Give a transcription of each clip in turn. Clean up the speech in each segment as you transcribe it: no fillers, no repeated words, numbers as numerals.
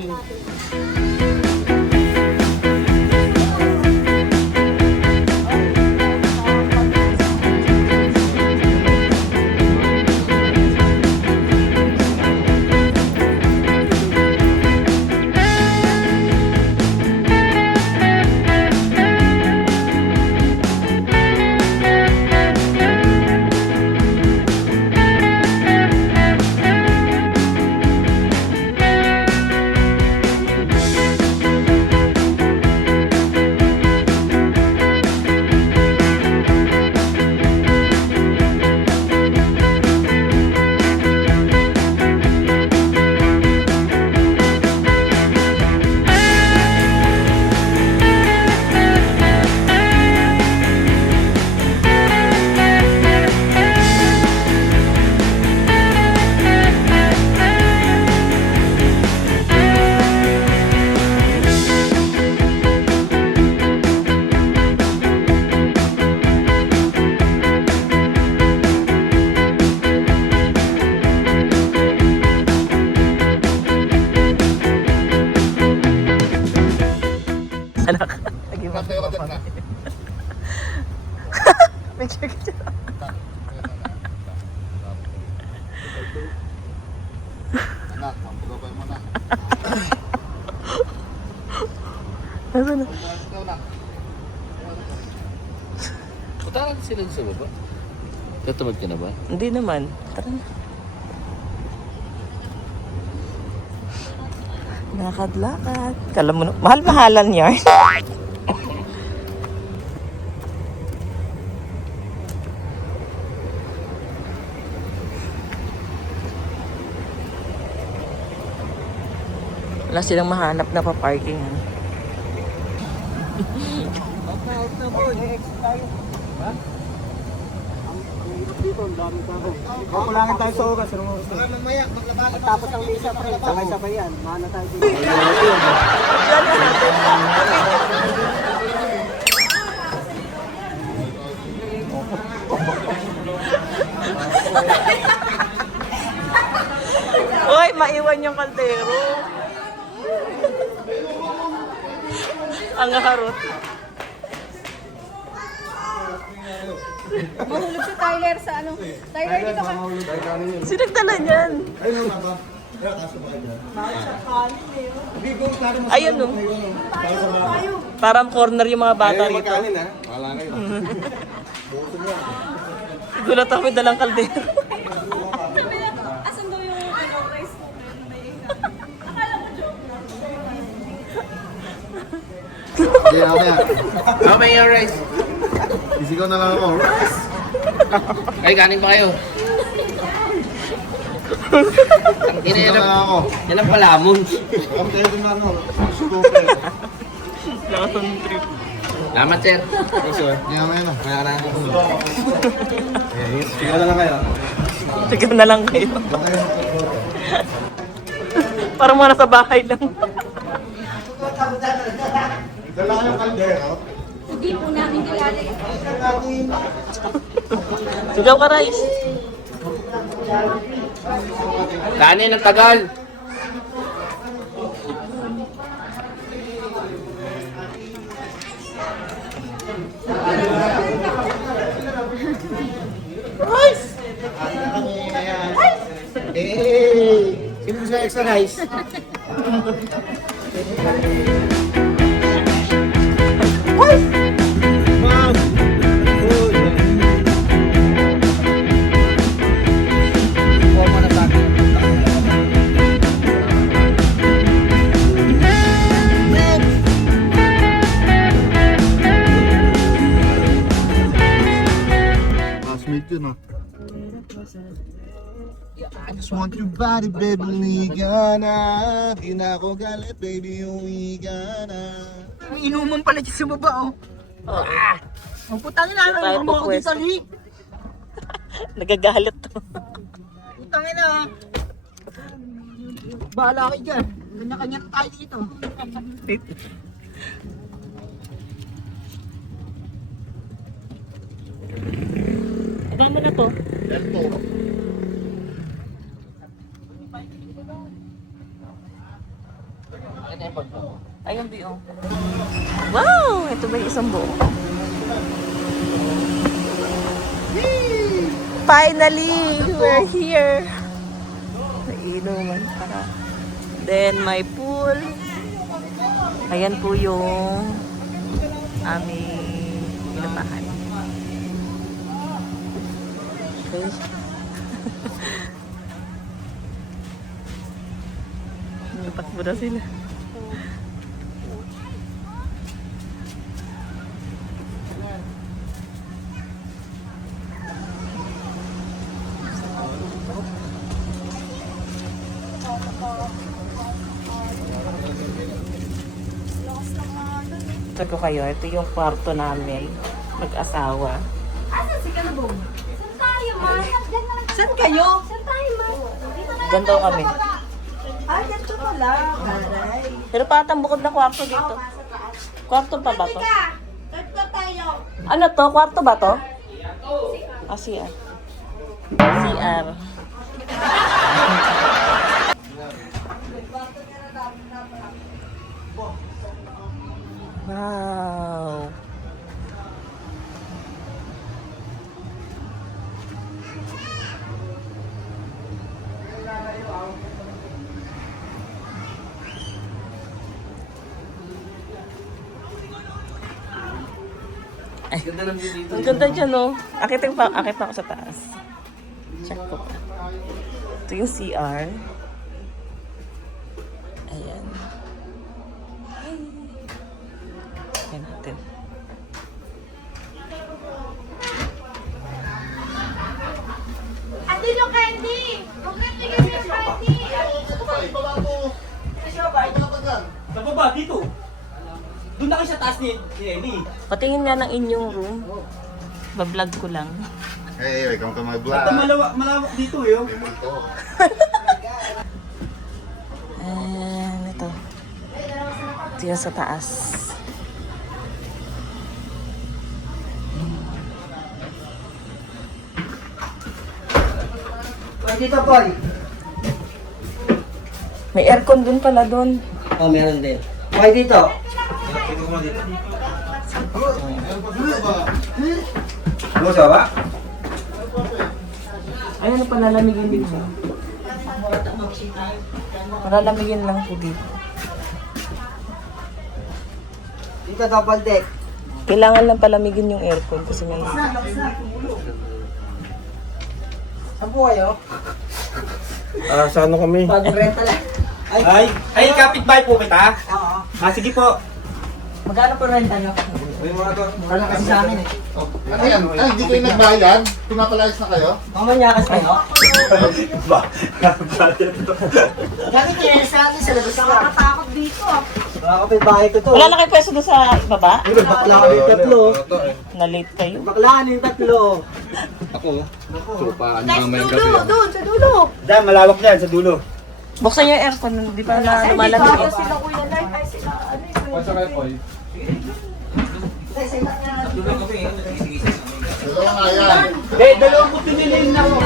Anak. Picture ka. Anak, mampagabay mo na. Nasaan na? Punta natin sila sa baba. Tatamad ka na ba? Hindi naman. Tara na. Lakad-lakad. Kala mo, mahal-mahalan yan. Wala silang mahanap na pa-parking. Kukulangin tayo sa oras. Mamaya, maglabas. Tapos ang misa, pre. Sabay-sabay yan. Mahana tayo dito. Uy, maiwan yung kaldero. Ang harot. Mahulog si Tyler sa ano. Tyler, dito ka. Sinagdala niyan. Ayun no. Parang corner yung mga bata rito. Wala kayo. Gulat ako may dalang kaldero. Asan daw yung rice cooker na may akala ko joke. Hindi ako yan. How may your rice? Isigaw na lang ako. Ay, kanin pa kayo. Isigaw na lang ako. Yan ang palamon. Ang tayo din na ako. Super. Lakas ng trip. Salamat, sir. Hindi naman yun. Kaya na ako. Sigaw na lang kayo. Sigaw na lang kayo. Parang mga nasa bahay lang. Dala kayong kaldero. Hindi po namin kilala. Sigaw ka, Rice. Kanin ang tagal. Sino sa extra rice? Classmate yun, ah. I just want your body, baby, liga na. Di na ako galit, baby, uwi ka na. May inuman pala dyan sa baba, oh. Ang putangin na, Tayo ano mo ako pupwesto. dito, Lee? Nagagalit to. Putangin na. Bahala kayo dyan. Kanya-kanya na tayo dito. Iba mo na to. Ito. Uy, oh. Wow! Ito ba yung isang buo? Finally! We're here! Nainuman para. Then, may pool. Ayan po yung aming pinapahan. Okay. Natakbo na sila. Sabi ko kayo, ito yung kwarto namin. Mag-asawa. Asan si Kalabong? Saan tayo, ma? Saan kayo? Saan tayo, ma? Diyan daw kami. Ah, dito pala. Aray. Pero patang bukod na kwarto dito. Kwarto pa ba to? Dito tayo. Ano to? Kwarto ba to? Ah, CR. CR. Wow. Ay, ang ganda dyan, no? Akit pa ako sa taas. Check ko pa. Ito yung CR. Ayan. Ayan natin. Ate yung candy! Bakit tingin yung candy? Sa baba, dito. Doon na kayo sa taas ni Ellie. Patingin nga ng inyong room. Bablog ko lang. Hey, welcome to my vlog. Ito malawak dito eh. May multo. And ito. Ito yung sa taas. Ay, dito, Paul. May aircon dun pala dun. Oh, meron din. Ay, dito. Ano sa ba? Ay, ano palalamigin din mo? Palalamigin lang po dito. Dito, double deck. Kailangan lang palamigin yung aircon kasi may... Saan po kayo? Sa ano kami? Bagong rental eh. Ay, kapitbahay po kita? Oo. Sige po. Magkano po renta nyo? Mura lang kasi sa amin eh. Ano yan? Ay, hindi kayo nagbayad? Pinapalayas na kayo? Mamanyakas kayo? Bakit kaya sa akin sa labas ka? Nakatakot dito. Mga kapitbahay ko to. Wala na kayo pwesto doon sa baba? Bakla kami yung tatlo. Na-late kayo? Bakla kami yung tatlo. Guys, dulo! Doon, sa dulo! Diyan, malawak dyan sa dulo. Buksan niyo yung aircon, di pa na lumalamig eh. Sila Kuya Light, ay sila, ano yung Dalawa nga yan. Dalawang puti nila yung nako.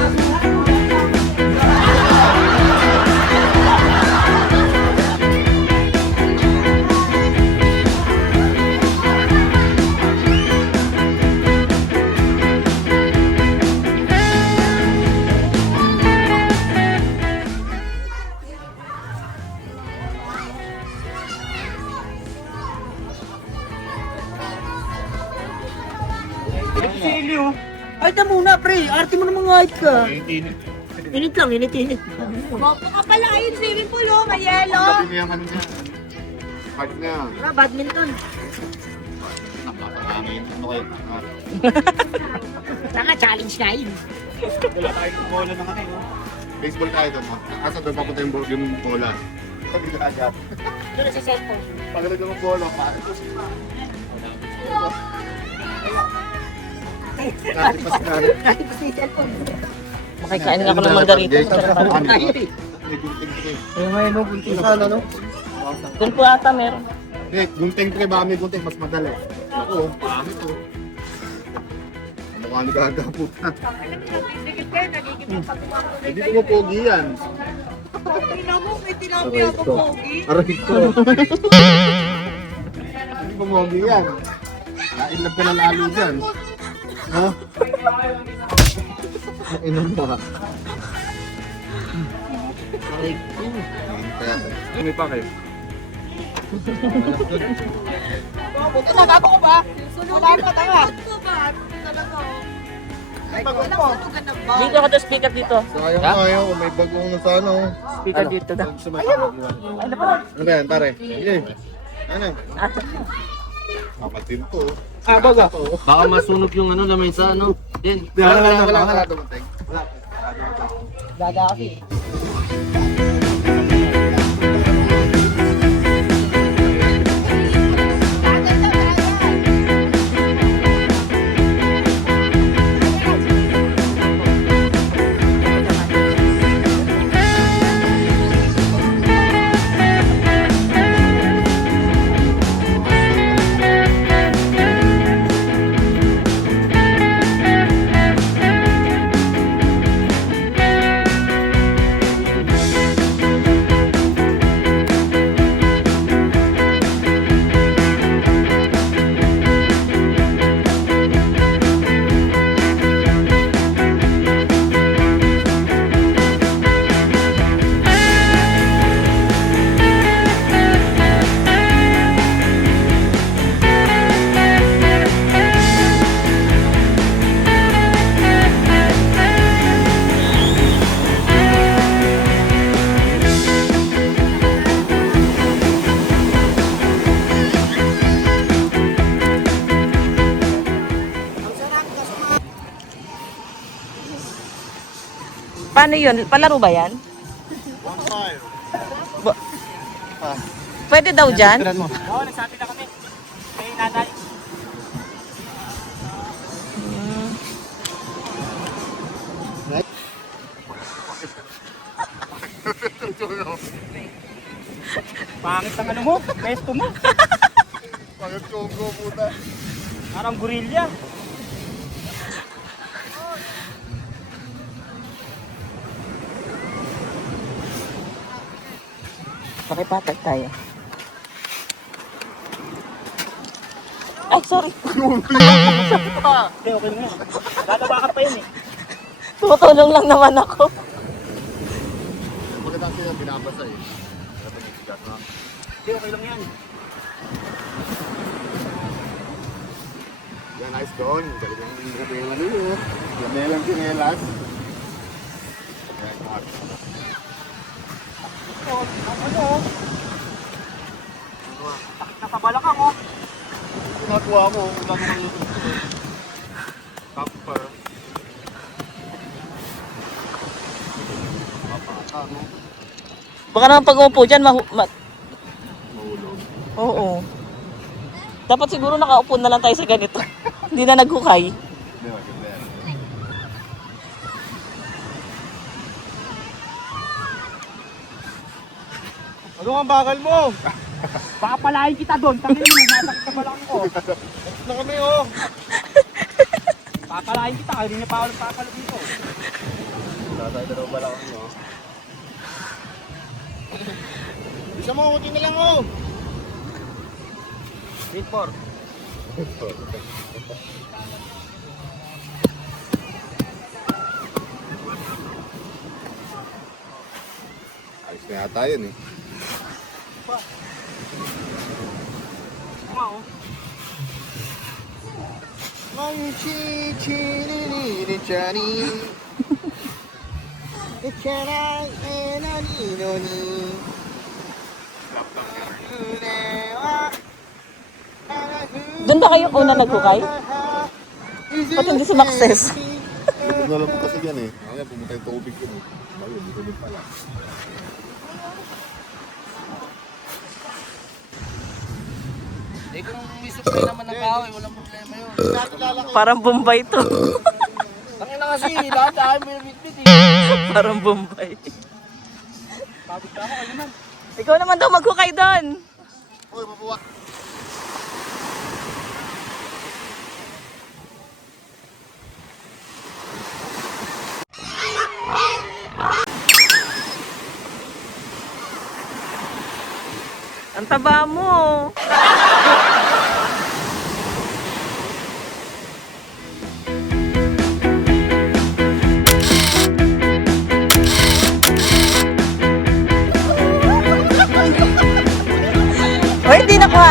Ay, ta muna, pre. Arte mo naman kahit ka. Init lang, init. Gopo ka pala, ayun, swimming pool, oh, may yelo. Ang gabi niya ano niya. Park na yan. Badminton. Nakakangin. Ano kayo? Tanga, challenge na yun. Wala tayong bola na kami. Baseball tayo doon. Asa doon papunta yung bola. Sabi ka agad. Doon sa cellphone. Pagdating ng bola, Makikain nga ako ng manggarito. Doon po ata meron. Gunting pre, baka may gunting, mas madali. Ako, pangit to. Mukha ni Gaga puta. Hindi ko mapogi yan. Tingnan mo, may tilapia ako, Pogi. Aray ko. Pumogi yan. Nainlove ka na lalo dyan. Ha? Inom mo ha. May pa kayo. Buti na, gago ko ba? Wala pa tayo ah. Pagod mo. Dito ako to speaker dito. Sayang tayo kung may bagong na sana. Speaker dito daw. Ano ba yan, pare? Sige. Ano? Kapatid ko. Baga. Baka masunog yung ano lamay sa ano. Yan. Wala dumating. Gaga kasi. Paano yun? Palaro ba yan? Ba- Pwede daw dyan? Oo, nagsabi na kami. Kay nanay. Pangit ang ano mo, pesto mo. Pagod ko puta. Parang gorilla. Pakipatag tayo. Ay, sorry. Hindi, okay lang yan. Gagawa ka pa yun eh. Tumutulong lang naman ako. Maganda kasi yung binabasa eh. Hindi, okay lang yan. Yan, nice doon. Galing yung kapila nyo. Yan lang sinelas. Yan, Mark. Ano? Takit na sa balakang oh. Ginagawa mo, ginagawa mo yung tapper. Papata, no? Baka naman pag umupo dyan, Mahulog. Oo. Dapat siguro nakaupo na lang tayo sa ganito. Hindi na naghukay. Hindi, maganda yan. Ano ang bagal mo? Papalain kita doon. Tangin mo, nasakit sa balakang ko. Na kami, oh! Papalain kita, hindi na pa ako nagpapalo dito. Tatay na daw ba lang ako, Bisa mo, kunti na lang, oh! Wait for. Ayos na yata yun, eh. Wow. Ay, chi-chi-ni-ni-ni-chani. Icharay, enani-noni. Doon ba kayo una naghukay? Ba't hindi sumakses? Alam mo kasi yan, eh. Ayan, pumunta yung tubig yun, eh. Ayun, dito din pala. Eh kung may supply naman ng kahoy, walang problema yun. Parang Bombay to. Tangin na kasi, lahat ay may bitbit eh. Parang Bombay. Pagod ka ako, kayo naman. Ikaw naman daw maghukay doon. Uy, mabuwa. Ang taba mo.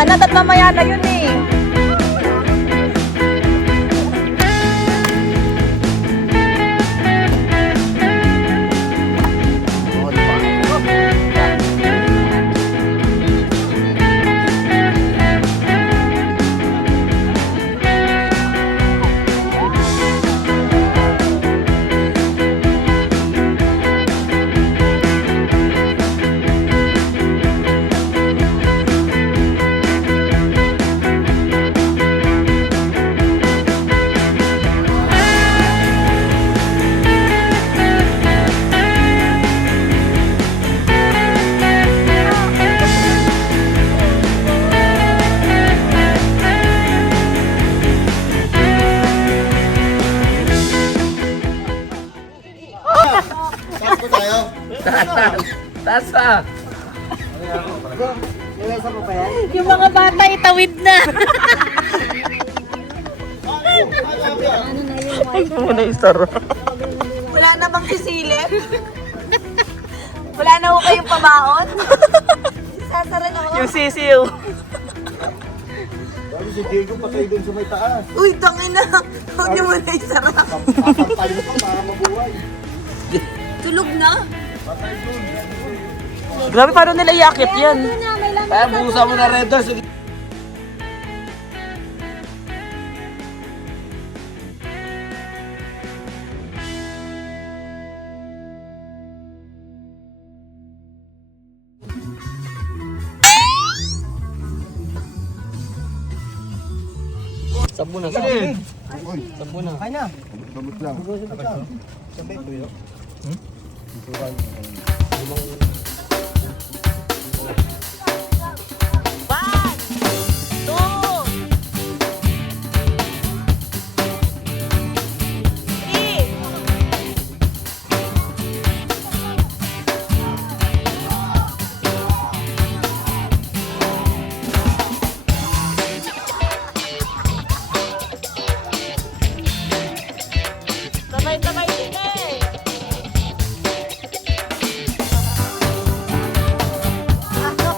banat at mamaya na yun eh. Taas po tayo. Taas pa! Yung mga bata itawid na. Ito muna yung saro. Wala na bang sisilip? Wala na ho kayong pamaon? Sasara na ako. Yung sisiw. Sabi si Diego patay doon sa may taas. Uy, tangina. Huwag niyo muna isara. Tayo pa para mabuhay. Tulog na? Grabe, paano nila iakit yan? Kaya buhusan mo na Red Doors. Sabon na. Sabon na. Kaya na. Gamot lang. Sabay-sabay din eh. Ako.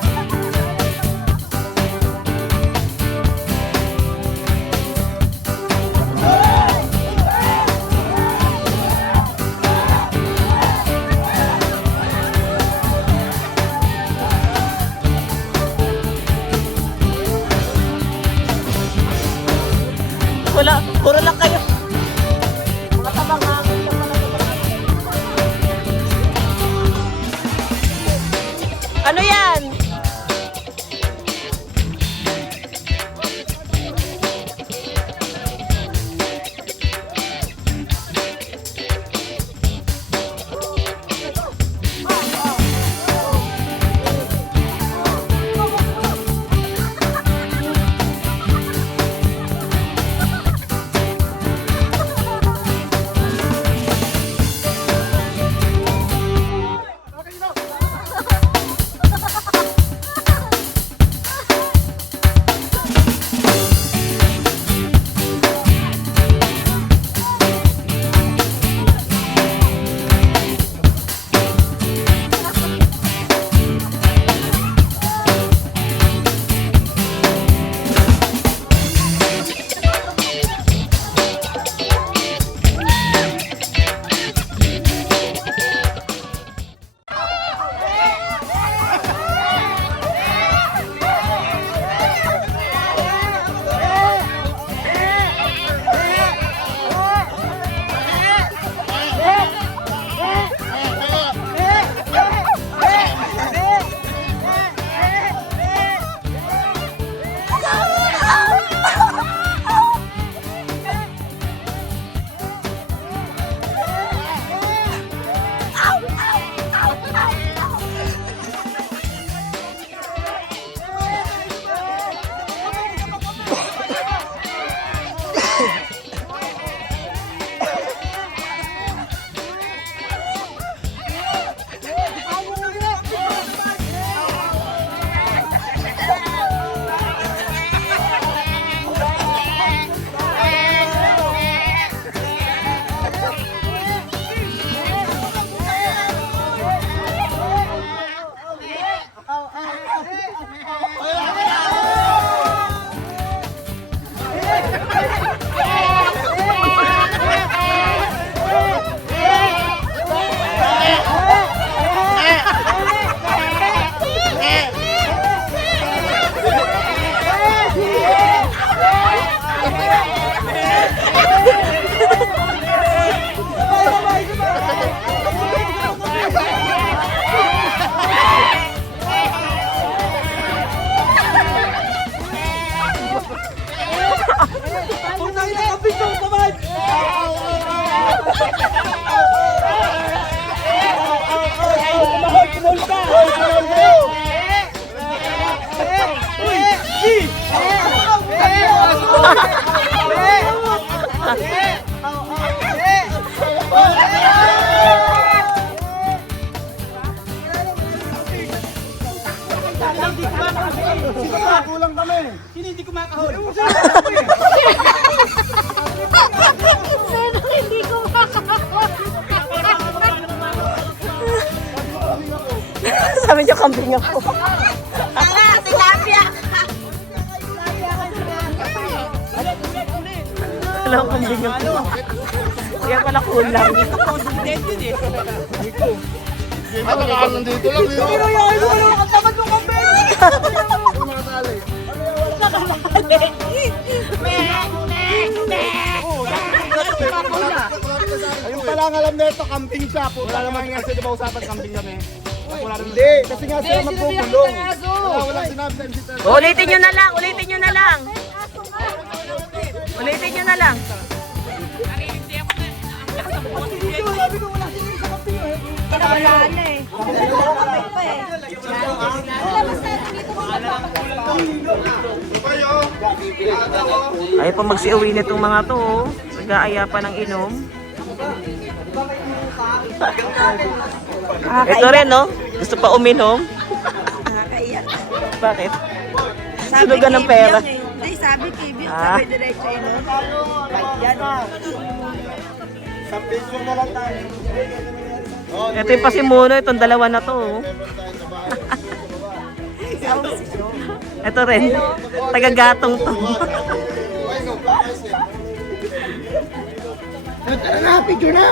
Kulang kami. Hindi ko makahuli. Hindi ko Sabi niyo, kambing ako. Tara, tilapia! Alam ko, kambing ako. Kaya pala kulang. Ano ka nandito lang dito? Pero yan, wala nakatamad yung kambing. Ayun pala ang alam nito, camping siya. Wala naman nga sila ba usapan camping kami? Wala naman. Hindi, kasi nga sila magpupulong. Walang sinabi sa MCT. Ulitin nyo na lang, ulitin nyo na lang. Ulitin nyo na lang. Ayaw pa magsiuwi nitong mga to, oh. Nag-aaya pa ng inom. Ito rin, no? Gusto pa uminom? Nakakaiyak. Bakit? Sunugan ng pera. Hindi, sabi KB, Ah. sabi diretso yun. Yan. Ito yung pasimuno, itong dalawa na to. Oh. Ito rin. Taga-gatong to. Tara na, picture na!